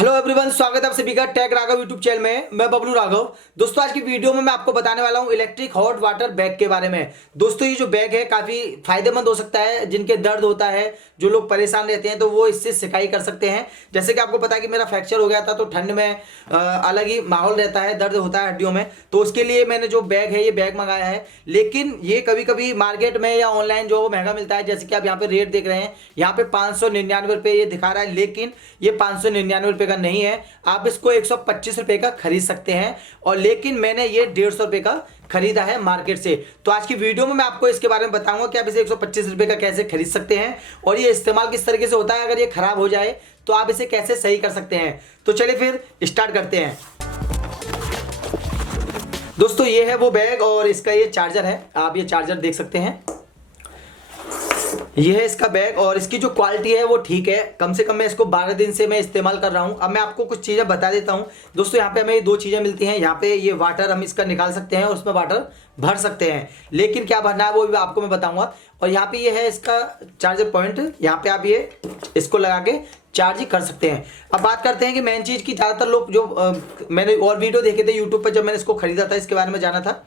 Hello everyone, स्वागत है आप सभी का टेक राघव यूट्यूब चैनल में। मैं बबलू राघव। दोस्तों आज की वीडियो में मैं आपको बताने वाला हूं इलेक्ट्रिक हॉट वाटर बैग के बारे में। दोस्तों ये जो बैग है काफी फायदेमंद हो सकता है। जिनके दर्द होता है, जो लोग परेशान रहते हैं, तो वो इससे सिकाई कर सकते हैं। जैसे कि आपको पता है कि मेरा फ्रैक्चर हो गया था, तो ठंड में अलग ही माहौल रहता है, दर्द होता है हड्डियों में। तो उसके लिए मैंने जो बैग है, ये बैग मंगाया है। लेकिन ये कभी कभी मार्केट में या ऑनलाइन जो महंगा मिलता है। जैसे कि आप यहाँ पे रेट देख रहे हैं, यहाँ पे 599 रुपये ये दिखा रहा है, लेकिन ये 599 रुपये का नहीं है। आप इसको 125 रुपये का खरीद सकते हैं। और लेकिन मैंने ये 150 रुपये का खरीदा है मार्केट से। तो आज की वीडियो में मैं आपको इसके बारे में बताऊंगा कि आप इसे 125 रुपये का कैसे खरीद सकते हैं और ये इस्तेमाल किस तरीके से होता है। अगर ये खराब हो जाए तो आप इसे कैसे सही कर सकते हैं। तो चलिए फिर स्टार्ट करते हैं। दोस्तों ये है वो बैग और इसका ये चार्जर है। आप ये चार्जर देख सकते हैं, ये है इसका बैग। और इसकी जो क्वालिटी है वो ठीक है। कम से कम मैं इसको 12 दिन से मैं इस्तेमाल कर रहा हूं। अब मैं आपको कुछ चीज़ें बता देता हूं। दोस्तों यहाँ पे हमें दो चीज़ें मिलती हैं। यहाँ पे ये वाटर हम इसका निकाल सकते हैं और उसमें वाटर भर सकते हैं। लेकिन क्या भरना है वो भी आपको मैं बताऊंगा। और यहाँ पे ये है इसका चार्जर पॉइंट। यहाँ पे आप ये इसको लगा के चार्ज ही कर सकते हैं। अब बात करते हैं कि मेन चीज़ की ज़्यादातर लोग जो मैंने और वीडियो देखे थे यूट्यूब पर, जब मैंने इसको खरीदा था इसके बारे में जाना था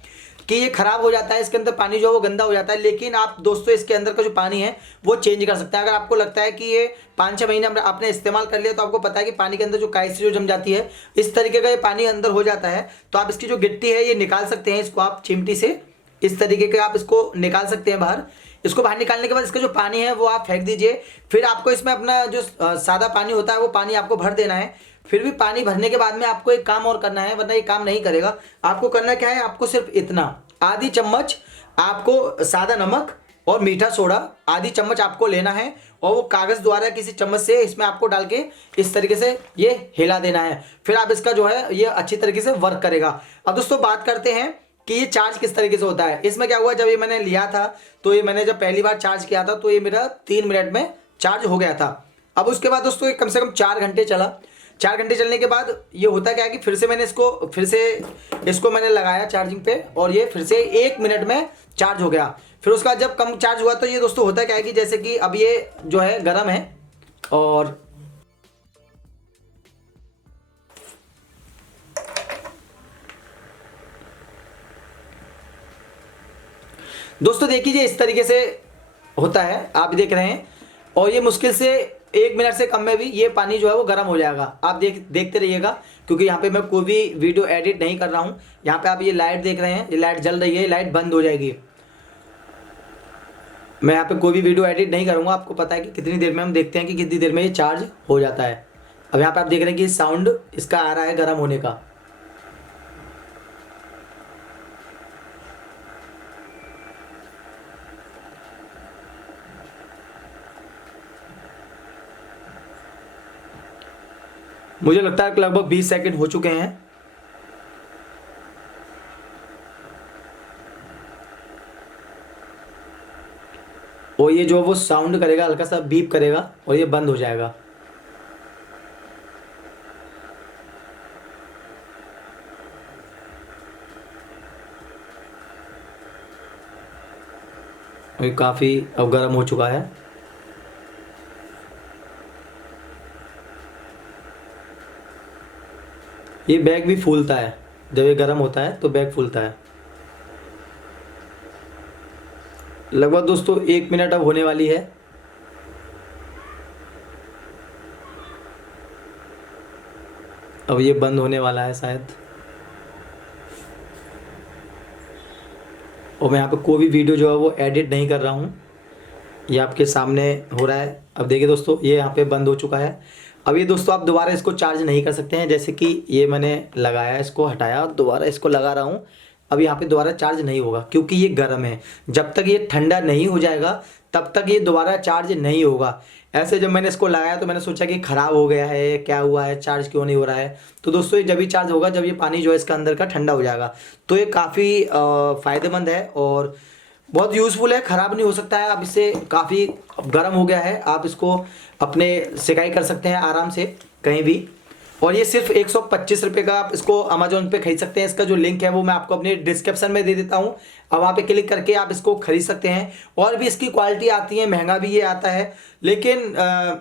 कि ये खराब हो जाता है, इसके अंदर पानी जो है वो गंदा हो जाता है। लेकिन आप दोस्तों इसके अंदर का जो पानी है वो चेंज कर सकते हैं। अगर आपको लगता है कि ये 5-6 महीने आपने इस्तेमाल कर लिया, तो आपको पता है कि पानी के अंदर जो काई जो जम जाती है, इस तरीके का ये पानी अंदर हो जाता है। तो आप इसकी जो गिट्टी है ये निकाल सकते हैं। इसको आप चिमटी से इस तरीके के आप इसको निकाल सकते हैं बाहर। इसको बाहर निकालने के बाद इसका जो पानी है वो आप फेंक दीजिए। फिर आपको इसमें अपना जो सादा पानी होता है वो पानी आपको भर देना है। फिर भी पानी भरने के बाद में आपको एक काम और करना है, वरना ये काम नहीं करेगा। आपको करना क्या है, आपको सिर्फ इतना आधी चम्मच आपको सादा नमक और मीठा सोडा आधी चम्मच आपको लेना है। और वो कागज़ द्वारा किसी चम्मच से इसमें आपको डाल के इस तरीके से ये हिला देना है। फिर आप इसका जो है ये अच्छी तरीके से वर्क करेगा। अब दोस्तों बात करते हैं कि ये चार्ज किस तरीके से होता है। इसमें क्या हुआ, जब ये मैंने लिया था तो ये मैंने जब पहली बार चार्ज किया था तो ये मेरा 3 मिनट में चार्ज हो गया था। अब उसके बाद दोस्तों ये कम से कम 4 घंटे चला। 4 घंटे चलने के बाद ये होता क्या है कि फिर से इसको मैंने लगाया चार्जिंग पे और ये फिर से 1 मिनट में चार्ज हो गया। फिर उसका जब कम चार्ज हुआ तो ये दोस्तों होता क्या है कि जैसे कि अब ये जो है गर्म है। और दोस्तों देखिए इस तरीके से होता है, आप देख रहे हैं। और ये मुश्किल से 1 मिनट से कम में भी ये पानी जो है वो गर्म हो जाएगा। आप देखते रहिएगा, क्योंकि यहाँ पे मैं कोई भी वीडियो एडिट नहीं कर रहा हूँ। यहाँ पे आप ये लाइट देख रहे हैं, ये लाइट जल रही है, ये लाइट बंद हो जाएगी। मैं यहाँ पे कोई भी वीडियो एडिट नहीं करूँगा। आपको पता है कि कितनी देर में हम देखते हैं कि कितनी देर में ये चार्ज हो जाता है। अब यहाँ पे आप देख रहे हैं कि साउंड इसका आ रहा है गर्म होने का। मुझे लगता है कि लगभग 20 सेकंड हो चुके हैं। और ये जो वो साउंड करेगा, हल्का सा बीप करेगा और ये बंद हो जाएगा। और ये काफ़ी अब गर्म हो चुका है। ये बैग भी फूलता है, जब ये गर्म होता है तो बैग फूलता है। लगभग दोस्तों 1 मिनट अब होने वाली है। अब ये बंद होने वाला है शायद। और मैं यहाँ पे कोई भी वीडियो जो है वो एडिट नहीं कर रहा हूँ, ये आपके सामने हो रहा है। अब देखिए दोस्तों ये यहाँ पे बंद हो चुका है। अब ये दोस्तों आप दोबारा इसको चार्ज नहीं कर सकते हैं। जैसे कि ये मैंने लगाया, इसको हटाया और दोबारा इसको लगा रहा हूँ। अब यहाँ पे दोबारा चार्ज नहीं होगा, क्योंकि ये गर्म है। जब तक ये ठंडा नहीं हो जाएगा तब तक ये दोबारा चार्ज नहीं होगा। ऐसे जब मैंने इसको लगाया तो मैंने सोचा कि ख़राब हो गया है, क्या हुआ है, चार्ज क्यों नहीं हो रहा है। तो दोस्तों ये जब भी चार्ज होगा, जब ये पानी जो है इसका अंदर का ठंडा हो जाएगा। तो ये काफ़ी फ़ायदेमंद है और बहुत यूज़फुल है, ख़राब नहीं हो सकता है। अब इससे काफ़ी गर्म हो गया है, आप इसको अपने सिकाई कर सकते हैं आराम से कहीं भी। और ये सिर्फ 125 रुपये का आप इसको अमेजोन पे खरीद सकते हैं। इसका जो लिंक है वो मैं आपको अपने डिस्क्रिप्शन में दे देता हूँ। और वहाँ पे क्लिक करके आप इसको खरीद सकते हैं। और भी इसकी क्वालिटी आती है, महंगा भी ये आता है, लेकिन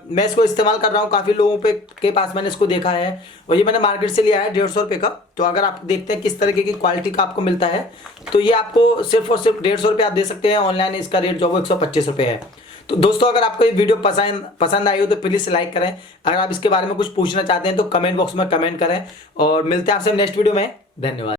मैं इसको इस्तेमाल कर रहा हूँ, काफ़ी लोगों के पास मैंने इसको देखा है। और ये मैंने मार्केट से लिया है 150 रुपये का। तो अगर आप देखते हैं किस तरीके की क्वालिटी का आपको मिलता है, तो ये आपको सिर्फ और सिर्फ 150 रुपये आप दे सकते हैं। ऑनलाइन इसका रेट जो वो 125 रुपये है। तो दोस्तों अगर आपको ये वीडियो पसंद आई हो तो प्लीज़ लाइक करें। अगर आप इसके बारे में कुछ पूछना चाहते हैं तो कमेंट बॉक्स में कमेंट करें, और मिलते हैं आपसे नेक्स्ट वीडियो में। धन्यवाद।